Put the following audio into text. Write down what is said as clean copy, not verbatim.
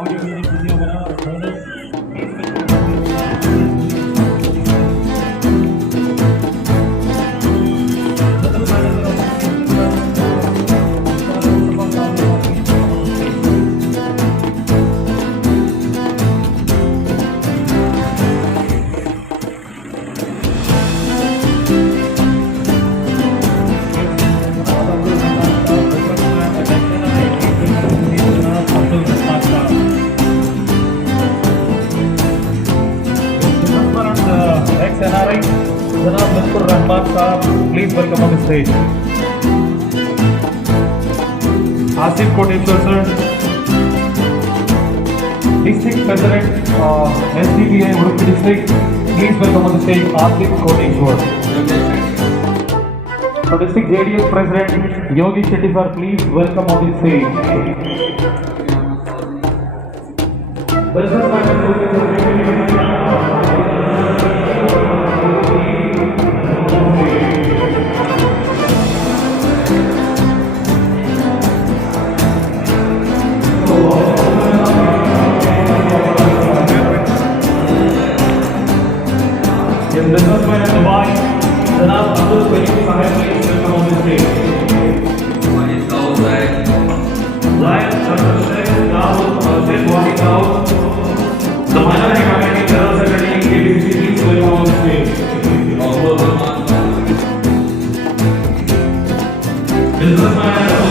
audio music video बना brother ex-NRI, Janab Mr. Rahman Saab, please welcome on the stage. Asif Koteshwar sir, District President, SDBI Udupi District, please welcome on the stage Asif Koteshwar. So District JDS President Yogi Shetty sir, please welcome on the stage. Businessman in Dubai, Janab Abdul Karim Sahib, please welcome on the stage. My name is Kaup. Lion, Sheikh, Rahul, Sheikh walking out. The Minority Committee General Secretary, KBC, please welcome on the stage. Businessman